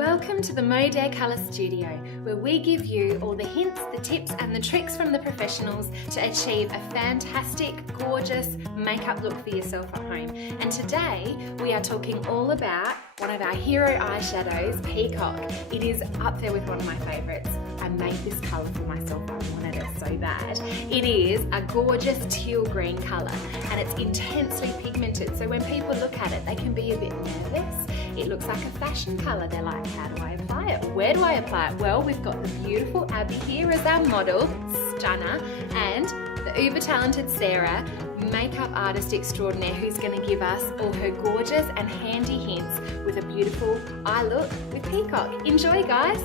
Welcome to the Modere Colour Studio, where we give you all the hints, the tips and the tricks from the professionals to achieve a fantastic, gorgeous makeup look for yourself at home. And today we are talking all about one of our hero eyeshadows, Peacock. It is up there with one of my favourites. I made this colour for myself, I wanted it so bad. It is a gorgeous teal green colour and it's intensely pigmented, so when people look at it they can be a bit nervous. It looks like a fashion colour. They're like, how do I apply it? Where do I apply it? Well, we've got the beautiful Abby here as our model, stunner, and the uber talented Sarah, makeup artist extraordinaire, who's going to give us all her gorgeous and handy hints with a beautiful eye look with Peacock. Enjoy, guys!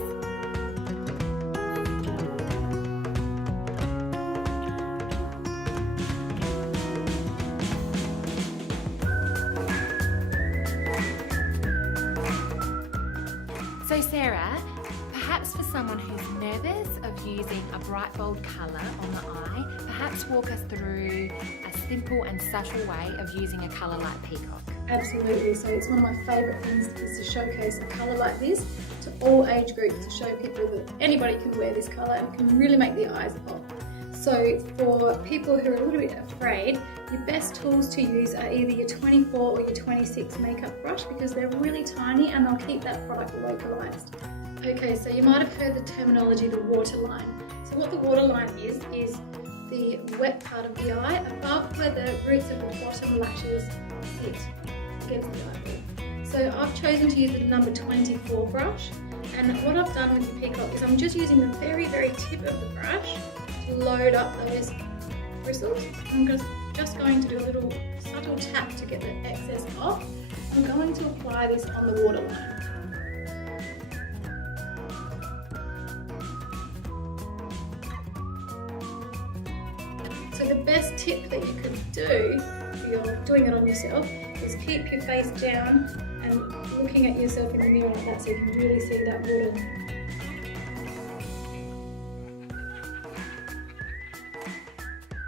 So Sarah, perhaps for someone who's nervous of using a bright bold colour on the eye, perhaps walk us through a simple and subtle way of using a colour like Peacock. Absolutely, so it's one of my favourite things is to showcase a colour like this to all age groups, to show people that anybody can wear this colour and can really make the eyes pop. So for people who are a little bit afraid, your best tools to use are either your 24 or your 26 makeup brush because they're really tiny and they'll keep that product localized. Okay, so you might have heard the terminology, the waterline. So what the waterline is the wet part of the eye above where the roots of the bottom lashes sit against the eyeball. So I've chosen to use the number 24 brush, and what I've done with the Peacock is I'm just using the very, very tip of the brush to load up those bristles. I'm just going to do a little subtle tap to get the excess off. I'm going to apply this on the waterline. So the best tip that you could do if you're doing it on yourself is keep your face down and looking at yourself in the mirror like that so you can really see that waterline.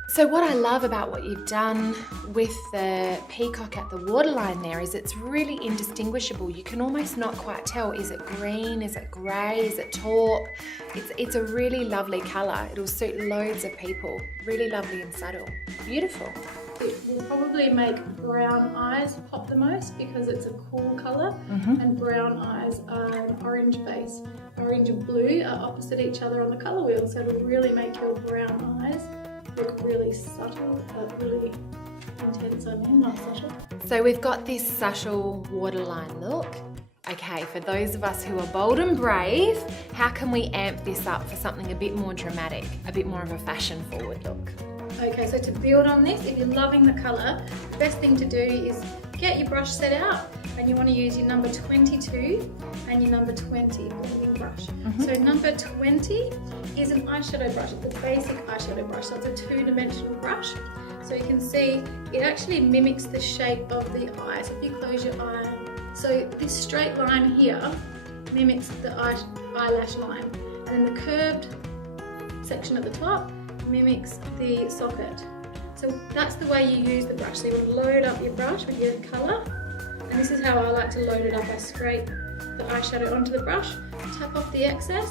So what I love about what you've done with the Peacock at the waterline there is it's really indistinguishable. You can almost not quite tell, is it green, is it grey, is it taupe? It's a really lovely colour. It'll suit loads of people. Really lovely and subtle. Beautiful. It will probably make brown eyes pop the most because it's a cool colour, and brown eyes are an orange base. Orange and blue are opposite each other on the colour wheel, so it'll really make your brown eyes look really subtle, but really intense, not subtle. So we've got this subtle waterline look. Okay, for those of us who are bold and brave, how can we amp this up for something a bit more dramatic, a bit more of a fashion forward look? Okay, so to build on this, if you're loving the colour, the best thing to do is get your brush set out, and you want to use your number 22 and your number 20 blending brush. So number 20 is an eyeshadow brush. It's a basic eyeshadow brush, so it's a two-dimensional brush. So you can see it actually mimics the shape of the eye. So if you close your eye, so this straight line here mimics the eyelash line, and then the curved section at the top mimics the socket. So that's the way you use the brush. So you want to load up your brush with your colour, and this is how I like to load it up. I scrape the eyeshadow onto the brush, tap off the excess,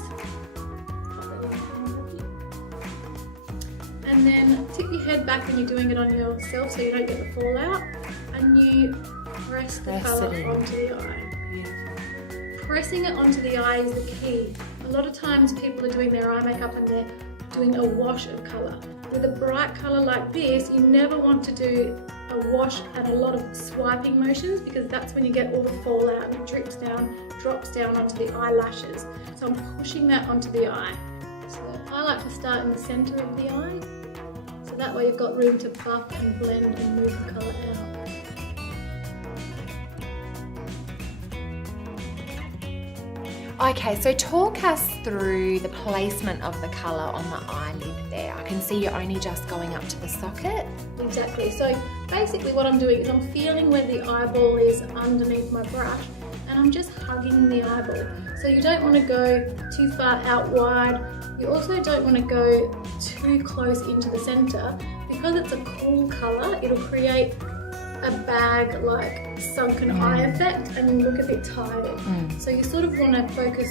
and then tip your head back when you're doing it on yourself so you don't get the fallout, and you press the colour onto the eye. Beautiful. Pressing it onto the eye is the key. A lot of times people are doing their eye makeup and they're doing a wash of colour. With a bright colour like this, you never want to do a wash and a lot of swiping motions because that's when you get all the fallout and it drips down, drops down onto the eyelashes. So I'm pushing that onto the eye. So I like to start in the centre of the eye, so that way you've got room to buff and blend and move the colour out. Okay, so talk us through the placement of the colour on the eyelid there. I can see you're only just going up to the socket. Exactly, so basically what I'm doing is I'm feeling where the eyeball is underneath my brush and I'm just hugging the eyeball. So you don't want to go too far out wide. You also don't want to go too close into the centre. Because it's a cool colour, it'll create a bag like sunken eye effect and you look a bit tired. So you sort of want to focus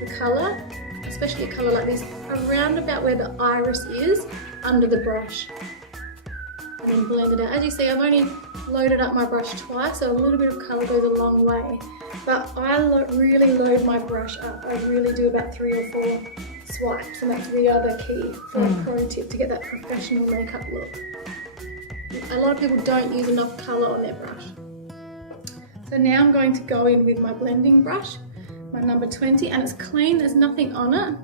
the colour, especially a colour like this, around about where the iris is under the brush. And then blend it out. As you see, I've only loaded up my brush twice, so a little bit of colour goes a long way. But I really load my brush up. I really do about 3 or 4 swipes, and that's the other key for a pro tip to get that professional makeup look. A lot of people don't use enough colour on their brush. So now I'm going to go in with my blending brush, my number 20, and it's clean, there's nothing on it,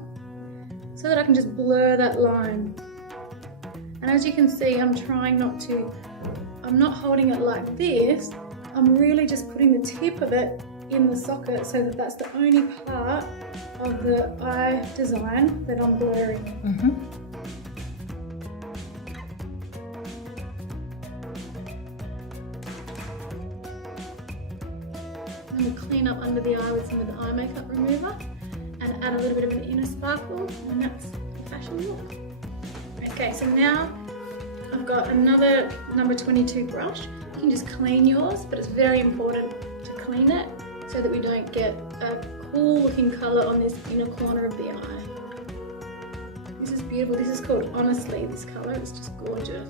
so that I can just blur that line. And as you can see, I'm trying not to, I'm not holding it like this, I'm really just putting the tip of it in the socket so that that's the only part of the eye design that I'm blurring. I'm going to clean up under the eye with some of the eye makeup remover and add a little bit of an inner sparkle, and that's the fashion look. Okay, so now I've got another number 22 brush. You can just clean yours, but it's very important to clean it so that we don't get a cool looking colour on this inner corner of the eye. This is beautiful. This is called Honestly, this colour. It's just gorgeous.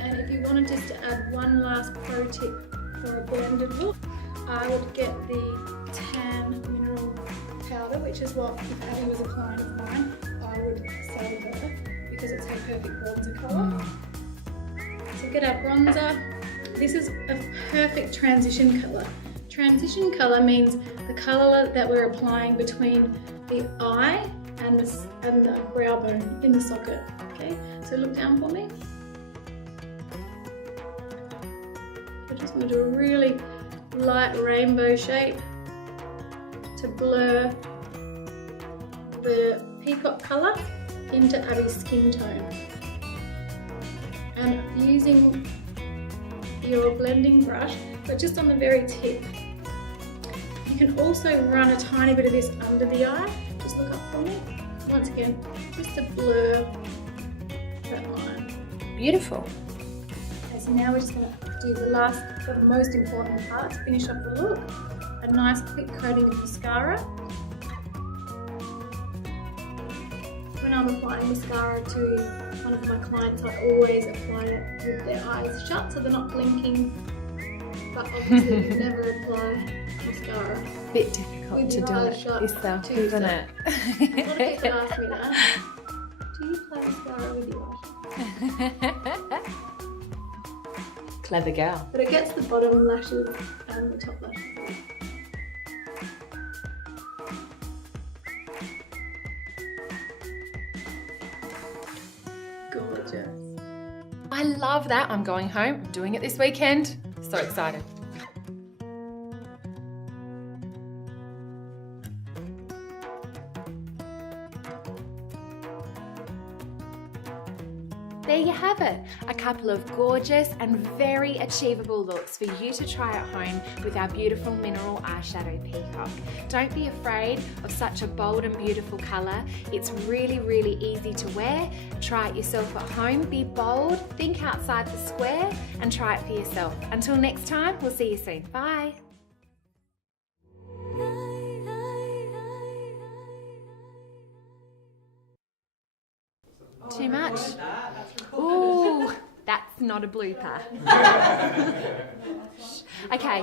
And if you wanted just to add one last pro tip for a blended look, I would get the tan mineral powder, which is what, if Abby was a client of mine, I would say to her, because it's her perfect bronzer colour. So get our bronzer. This is a perfect transition colour. Transition colour means the colour that we're applying between the eye and the brow bone in the socket. Okay, so look down for me. I just want to do a really light rainbow shape to blur the peacock colour into Abby's skin tone. And using your blending brush, but just on the very tip. You can also run a tiny bit of this under the eye. Just look up for me. Once again, just to blur that line. Beautiful. Okay, so now we're just going to do the last, the most important part to finish off the look. A nice quick coating of mascara. When I'm applying mascara to one of my clients, I always apply it with their eyes shut so they're not blinking, but obviously you never apply mascara Bit difficult to do it yourself, isn't it? A lot of people ask me that. Do you apply mascara with your eyes? Clever girl. But it gets the bottom lashes and the top lashes. Gorgeous. I love that. I'm going home. I'm doing it this weekend. So excited. There you have it, a couple of gorgeous and very achievable looks for you to try at home with our beautiful mineral eyeshadow peacock. Don't be afraid of such a bold and beautiful colour. It's really, really easy to wear. Try it yourself at home, be bold, think outside the square and try it for yourself. Until next time, we'll see you soon. Bye. Too much? Ooh, that's not a blooper. Okay.